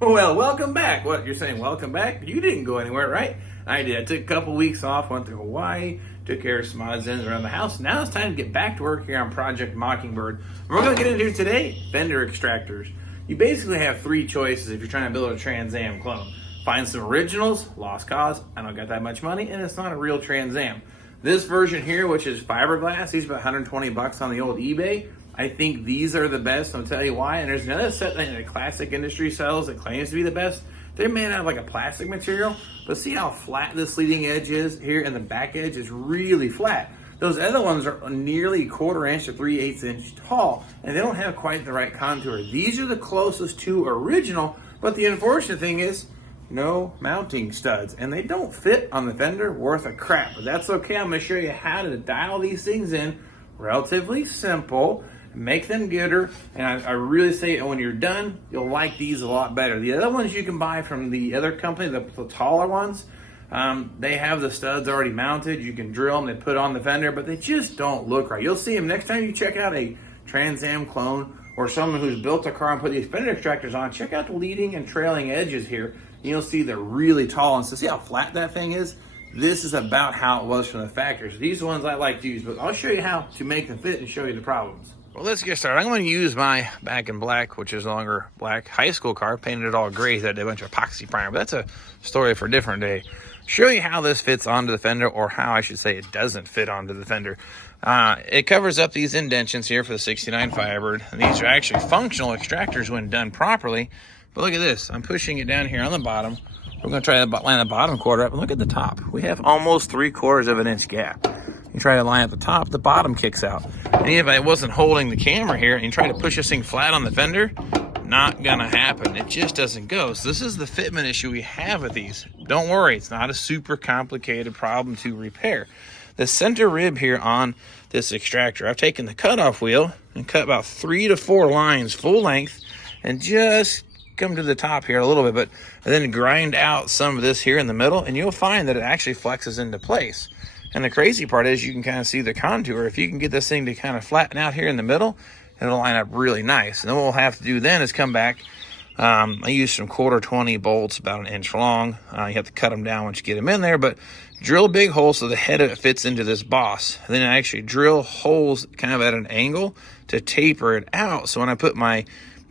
Well, welcome back. What, you're saying welcome back? You didn't go anywhere, right? I did. I took a couple weeks off, went to Hawaii, took care of some odds and ends around the house. Now it's time to get back to work here on Project Mockingbird. We're going to get into today fender extractors. You basically have three choices if you're trying to build a Trans Am clone. Find some originals, lost cause, I don't got that much money, and it's not a real Trans Am. This version here, which is fiberglass, these about 120 bucks on the old eBay. I think these are the best. I'll tell you why. And there's another set that the classic industry sells that claims to be the best. They're made out of like a plastic material, but see how flat this leading edge is here, and the back edge is really flat. Those other ones are nearly a quarter inch to 3/8 inch tall, and they don't have quite the right contour. These are the closest to original, but the unfortunate thing is no mounting studs, and they don't fit on the fender worth a crap. But that's okay. I'm going to show you how to dial these things in. Relatively simple. Make them gooder, and I really say when you're done, you'll like these a lot better. The other ones you can buy from the other company, the taller ones, they have the studs already mounted. You can drill them, they put on the fender, but they just don't look right. You'll see them next time you check out a Trans Am clone or someone who's built a car and put these fender extractors on. Check out the leading and trailing edges here, and you'll see they're really tall. And so see how flat that thing is? This is about how it was from the factory. So these are the ones I like to use, but I'll show you how to make them fit and show you the problems. Well, let's get started. I'm going to use my Back in Black, which is no longer black, high school car, painted it all gray. That did a bunch of epoxy primer, but that's a story for a different day. Show you how this fits onto the fender, or how I should say it doesn't fit onto the fender. It covers up these indentions here for the 69 Firebird. And these are actually functional extractors when done properly. But look at this. I'm pushing it down here on the bottom. We're going to try to line the bottom quarter up, and look at the top. We have almost 3/4 of an inch gap. You try to line up the top, the bottom kicks out. And if I wasn't holding the camera here and you try to push this thing flat on the fender, not gonna happen. It just doesn't go. So this is the fitment issue we have with these. Don't worry, it's not a super complicated problem to repair. The center rib here on this extractor, I've taken the cutoff wheel and cut about 3 to 4 lines full length and just come to the top here a little bit, but and then grind out some of this here in the middle, and you'll find that it actually flexes into place. And the crazy part is you can kind of see the contour. If you can get this thing to kind of flatten out here in the middle, it'll line up really nice. And then what we'll have to do then is come back. I use some 1/4 bolts, about 1 inch long. You have to cut them down once you get them in there, but drill a big hole so the head of it fits into this boss. And then I actually drill holes kind of at an angle to taper it out. So when I put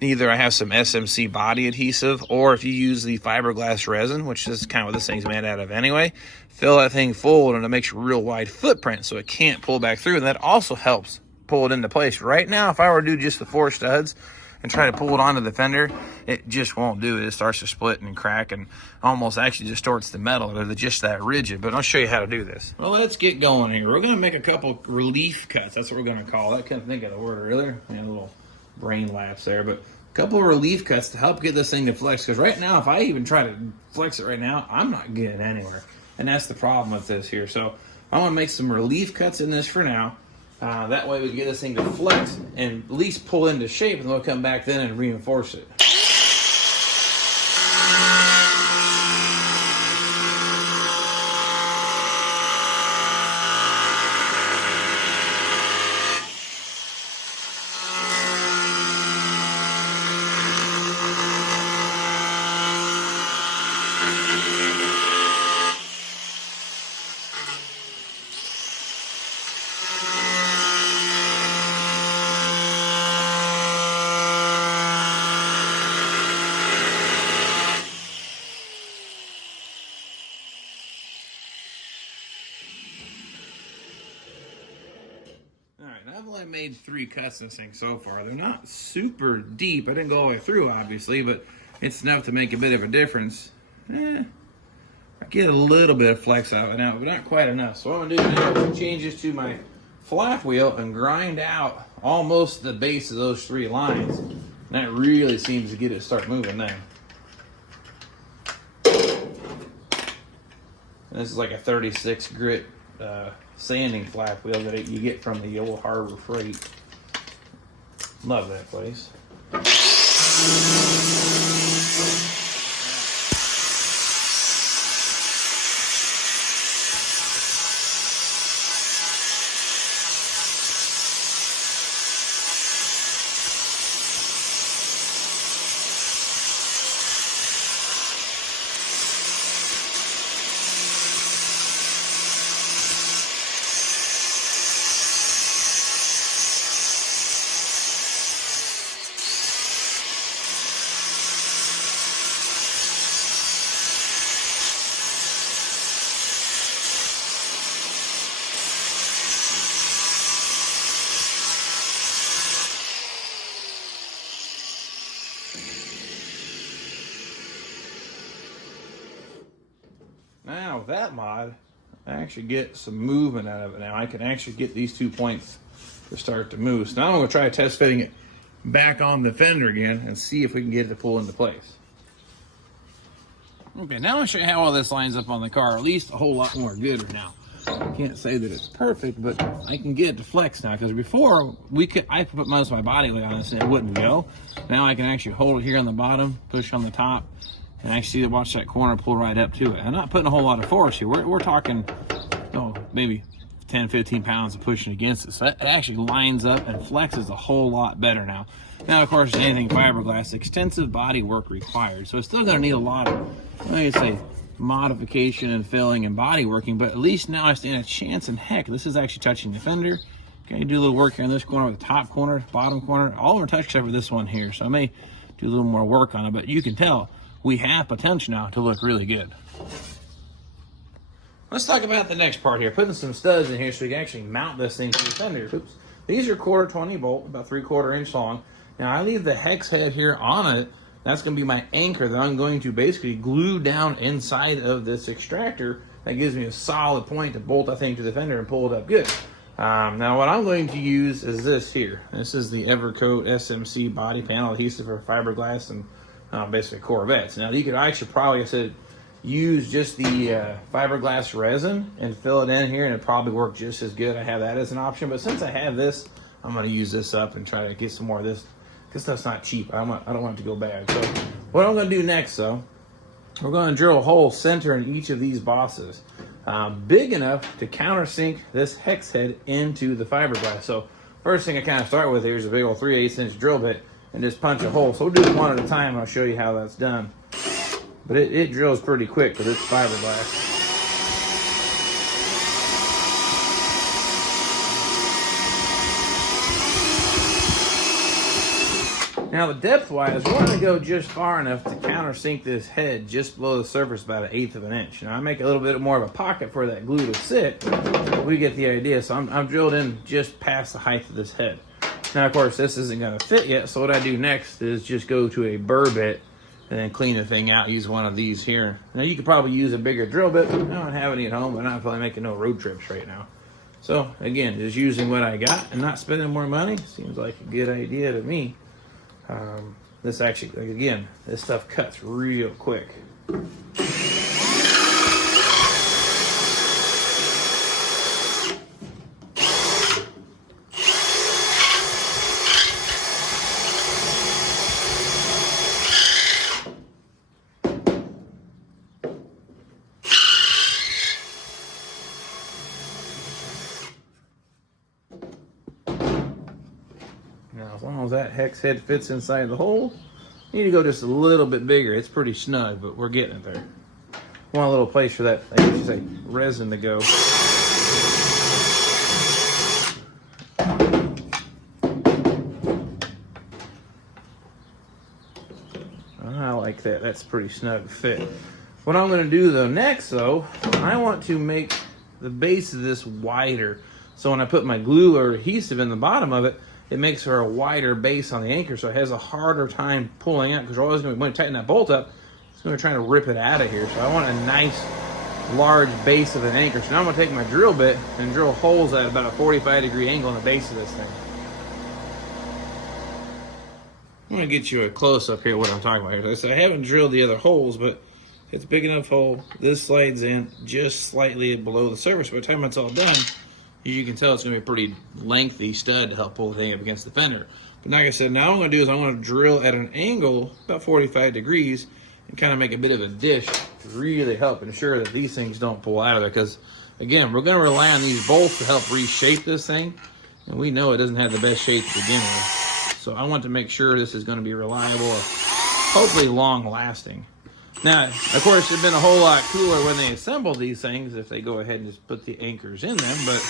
either I have some SMC body adhesive, or if you use the fiberglass resin, which is kind of what this thing's made out of anyway, fill that thing full, and it makes a real wide footprint so it can't pull back through. And that also helps pull it into place. Right now, if I were to do just the 4 studs and try to pull it onto the fender, it just won't do it. It starts to split and crack and almost actually distorts the metal. They're just that rigid. But I'll show you how to do this. Well, let's get going here. We're going to make a couple relief cuts. That's what we're going to call it. I couldn't think of the word earlier. I had a little brain lapse there, but a couple of relief cuts to help get this thing to flex. Because right now, if I even try to flex it right now, I'm not getting anywhere. And that's the problem with this here. So I want to make some relief cuts in this for now. That way we can get this thing to flex and at least pull into shape, and then we'll come back then and reinforce it. I've only made 3 cuts in this thing so far. They're not super deep. I didn't go all the way through, obviously, but it's enough to make a bit of a difference. I get a little bit of flex out of it now, but not quite enough. So what I'm going to do now is change this to my flap wheel and grind out almost the base of those 3 lines. And that really seems to get it to start moving now. And this is like a 36 grit sanding flap wheel that you get from the old Harbor Freight. Love that place. Now with that mod, I actually get some movement out of it. Now I can actually get these 2 points to start to move. So now I'm going to try test fitting it back on the fender again and see if we can get it to pull into place. Okay, now I'll show you how all this lines up on the car, at least a whole lot more gooder now. I can't say that it's perfect, but I can get it to flex now, because before I could put most of my body weight on this and it wouldn't go. Now I can actually hold it here on the bottom, push on the top, and actually watch that corner pull right up to it. I'm not putting a whole lot of force here. We're talking, maybe 10, 15 pounds of pushing against it. So it actually lines up and flexes a whole lot better now. Now, of course, anything fiberglass, extensive body work required. So it's still going to need a lot of, like I say, modification and filling and body working, but at least now I stand a chance in heck. This is actually touching the fender. Okay, do a little work here in this corner, with the top corner, bottom corner. All of them are touched except for this one here. So I may do a little more work on it, but you can tell we have potential now to look really good. Let's talk about the next part here. Putting some studs in here so we can actually mount this thing to the fender. Oops. These are 1/4 bolt, about 3/4 inch long. Now I leave the hex head here on it. That's going to be my anchor that I'm going to basically glue down inside of this extractor. That gives me a solid point to bolt that thing to the fender and pull it up good. Now what I'm going to use is this here. This is the Evercoat SMC body panel adhesive for fiberglass and basically Corvettes. Now you could actually probably, like I said, use just the fiberglass resin and fill it in here, and it'd probably work just as good. I have that as an option, but since I have this, I'm going to use this up and try to get some more of this. This stuff's not cheap. I don't want it to go bad. So what I'm going to do next, though, we're going to drill a hole center in each of these bosses, big enough to countersink this hex head into the fiberglass. So first thing I kind of start with here is a big old 3/8 inch drill bit and just punch a hole. So we'll do it one at a time. I'll show you how that's done. But it drills pretty quick because it's fiberglass. Now the depth-wise, we're going to go just far enough to countersink this head just below the surface, about 1/8 of an inch. Now I make a little bit more of a pocket for that glue to sit. We get the idea. So I'm drilled in just past the height of this head. Now of course this isn't going to fit yet, so what I do next is just go to a burr bit and then clean the thing out. Use one of these here. Now you could probably use a bigger drill bit. I don't have any at home, but I'm not probably making no road trips right now. So again, just using what I got and not spending more money seems like a good idea to me. This actually, like, again, this stuff cuts real quick. Now, as long as that hex head fits inside the hole, you need to go just a little bit bigger. It's pretty snug, but we're getting it there. Want a little place for that, I guess you say, resin to go. I like that. That's a pretty snug fit. What I'm going to do though next, though, I want to make the base of this wider. So when I put my glue or adhesive in the bottom of it, it makes for a wider base on the anchor, so it has a harder time pulling out, because you're always going to tighten that bolt up, it's going to try to rip it out of here. So I want a nice, large base of an anchor. So now I'm going to take my drill bit and drill holes at about a 45-degree angle in the base of this thing. I'm going to get you a close-up here of what I'm talking about here. So I haven't drilled the other holes, but it's a big enough hole. This slides in just slightly below the surface. By the time it's all done, you can tell it's going to be a pretty lengthy stud to help pull the thing up against the fender. But like I said, now what I'm going to do is I'm going to drill at an angle about 45 degrees and kind of make a bit of a dish to really help ensure that these things don't pull out of there. Because again, we're going to rely on these bolts to help reshape this thing, and we know it doesn't have the best shape to begin with. So I want to make sure this is going to be reliable, hopefully long lasting. Now, of course, it'd been a whole lot cooler when they assembled these things if they go ahead and just put the anchors in them, but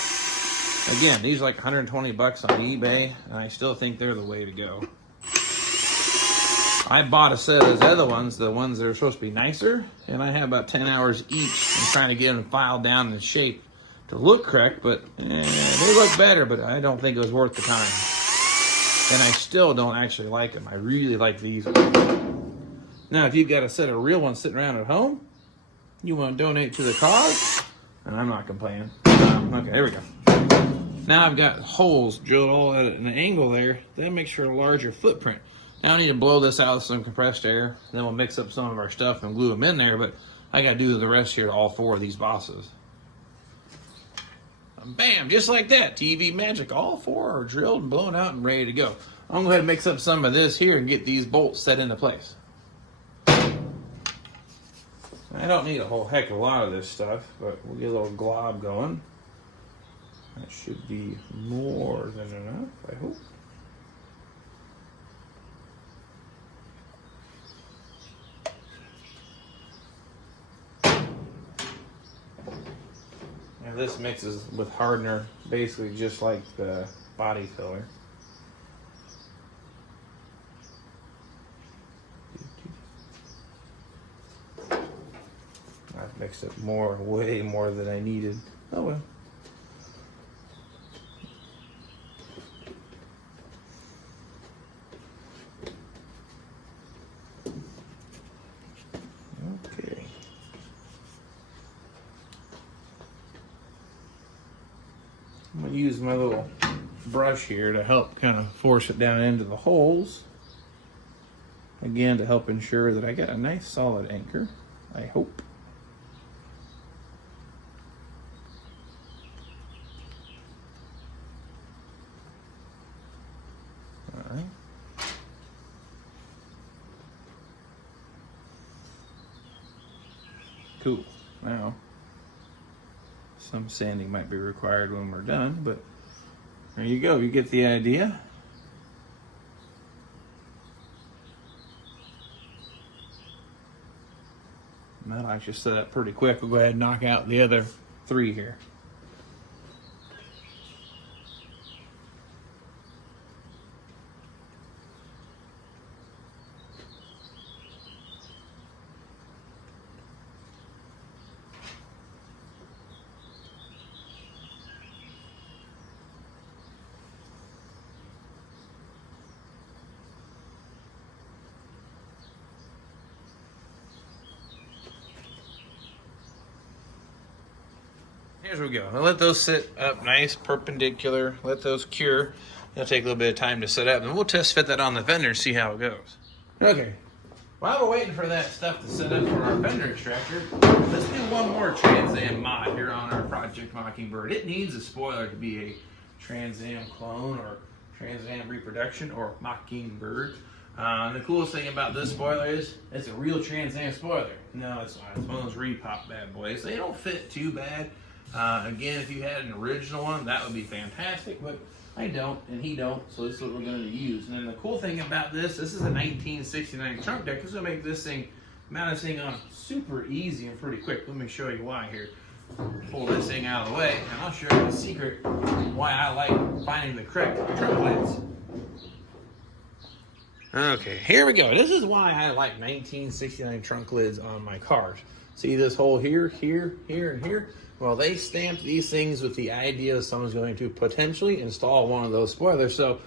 again, these are like 120 bucks on eBay, and I still think they're the way to go. I bought a set of those other ones, the ones that are supposed to be nicer, and I have about 10 hours each in trying to get them filed down in shape to look correct, but they look better, but I don't think it was worth the time. And I still don't actually like them. I really like these ones. Now, if you've got a set of real ones sitting around at home, You want to donate to the cause? And I'm not complaining. Okay, there we go. Now I've got holes drilled all at an angle there. That makes for a larger footprint. Now I need to blow this out with some compressed air. Then we'll mix up some of our stuff and glue them in there. But I got to do the rest here to all 4 of these bosses. Bam, just like that. TV magic. All 4 are drilled and blown out and ready to go. I'm going to go ahead and mix up some of this here and get these bolts set into place. I don't need a whole heck of a lot of this stuff, but we'll get a little glob going. That should be more than enough, I hope. Now this mixes with hardener basically just like the body filler. I've mixed it way more than I needed. Oh well. Okay. I'm going to use my little brush here to help kind of force it down into the holes. Again, to help ensure that I got a nice solid anchor, I hope. All right. Cool. Now, some sanding might be required when we're done, but there you go. You get the idea. And that'll actually set up pretty quick. We'll go ahead and knock out the other 3 here. Here's where we go. I'll let those sit up nice, perpendicular. Let those cure. It'll take a little bit of time to set up, and we'll test fit that on the fender and see how it goes. Okay. While we're waiting for that stuff to set up for our fender extractor, let's do one more Trans Am mod here on our Project Mockingbird. It needs a spoiler to be a Trans Am clone or Trans Am reproduction or Mockingbird. The coolest thing about this spoiler is it's a real Trans Am spoiler. No, it's not. It's one of those repop bad boys. They don't fit too bad. Again, if you had an original one, that would be fantastic, but I don't, and he don't, so this is what we're going to use. And then the cool thing about this is a 1969 trunk deck. It's going to make this thing, mount this thing on super easy and pretty quick. Let me show you why here. Pull this thing out of the way, and I'll show you the secret why I like finding the correct trunk lids. Okay, here we go. This is why I like 1969 trunk lids on my cars. See this hole here, here, here, and here? Well, they stamped these things with the idea someone's going to potentially install one of those spoilers, so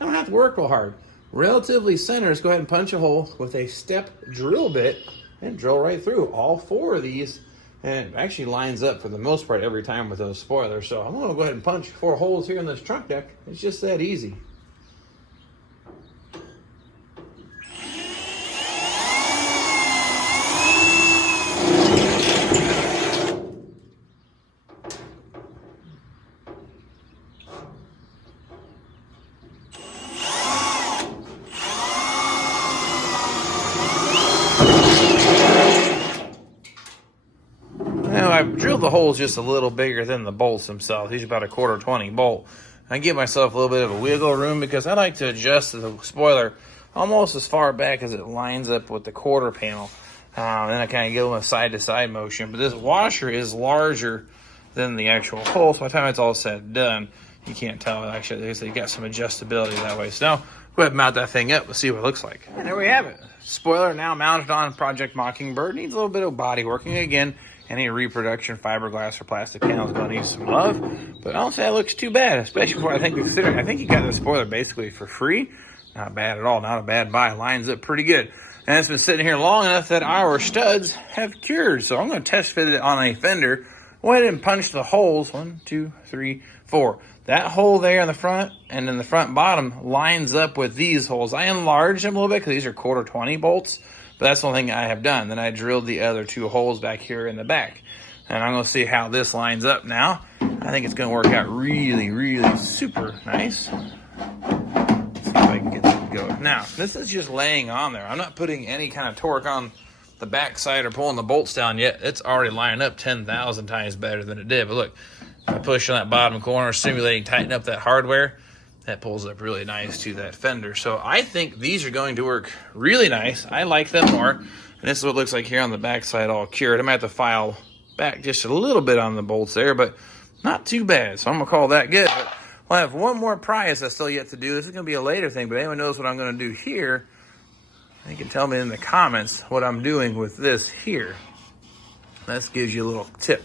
I don't have to work real hard. Relatively centers, go ahead and punch a hole with a step drill bit and drill right through all 4 of these, and it actually lines up for the most part every time with those spoilers. So I'm going to go ahead and punch 4 holes here in this trunk deck. It's just that easy. Now I've drilled the holes just a little bigger than the bolts themselves. These are about a 1/4 bolt. I give myself a little bit of a wiggle room because I like to adjust the spoiler almost as far back as it lines up with the quarter panel. And then I kind of give them a side-to-side motion. But this washer is larger than the actual hole, so by the time it's all said and done, you can't tell. Actually, you got some adjustability that way. So now, go ahead and mount that thing up. Let's see what it looks like. And there we have it. Spoiler now mounted on Project Mockingbird. Needs a little bit of body working. Again, any reproduction fiberglass or plastic panel is going to need some love. But I don't say that looks too bad, especially for what I think considering. I think you got the spoiler basically for free. Not bad at all. Not a bad buy. Lines up pretty good. And it's been sitting here long enough that our studs have cured. So I'm going to test fit it on a fender. Go ahead and punch the holes. 1, 2, 3, 4. That hole there in the front and in the front bottom lines up with these holes. I enlarged them a little bit because these are 1/4 20 bolts, but that's the only thing I have done. Then I drilled the other 2 holes back here in the back. And I'm going to see how this lines up now. I think it's going to work out really, really super nice. Let's see if I can get that to go. Now, this is just laying on there. I'm not putting any kind of torque on the back side or pulling the bolts down yet. It's already lining up 10,000 times better than it did. But look, I push on that bottom corner, simulating tighten up that hardware. That pulls up really nice to that fender. So I think these are going to work really nice. I like them more. And this is what it looks like here on the back side, all cured. I'm going to have to file back just a little bit on the bolts there, but not too bad. So I'm going to call that good. But we'll have one more prize that's still yet to do. This is going to be a later thing, but anyone knows what I'm going to do here, you can tell me in the comments what I'm doing with this here. This gives you a little tip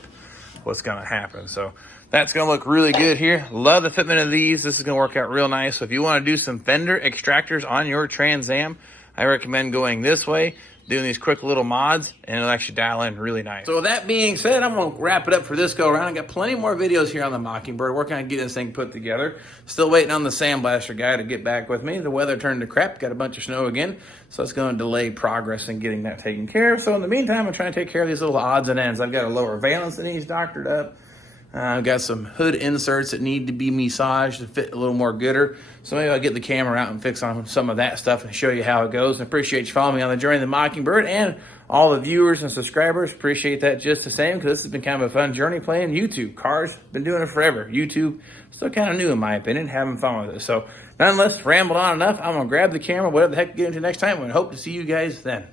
what's going to happen. So that's going to look really good here. Love the fitment of these. This is going to work out real nice. So if you want to do some fender extractors on your Trans Am, I recommend going this way, doing these quick little mods, and it'll actually dial in really nice. So with that being said, I'm going to wrap it up for this go around. I got plenty more videos here on the Mockingbird, working on getting this thing put together. Still waiting on the sandblaster guy to get back with me. The weather turned to crap, got a bunch of snow again, so it's going to delay progress in getting that taken care of. So in the meantime, I'm trying to take care of these little odds and ends. I've got a lower valence that needs doctored up. I've got some hood inserts that need to be massaged to fit a little more gooder. So maybe I'll get the camera out and fix on some of that stuff and show you how it goes. I appreciate you following me on the journey of the Mockingbird, and all the viewers and subscribers. Appreciate that just the same, because this has been kind of a fun journey playing YouTube. Cars, been doing it forever. YouTube, still kind of new in my opinion, having fun with it. So nonetheless, rambled on enough. I'm going to grab the camera, whatever the heck we get into next time, and hope to see you guys then.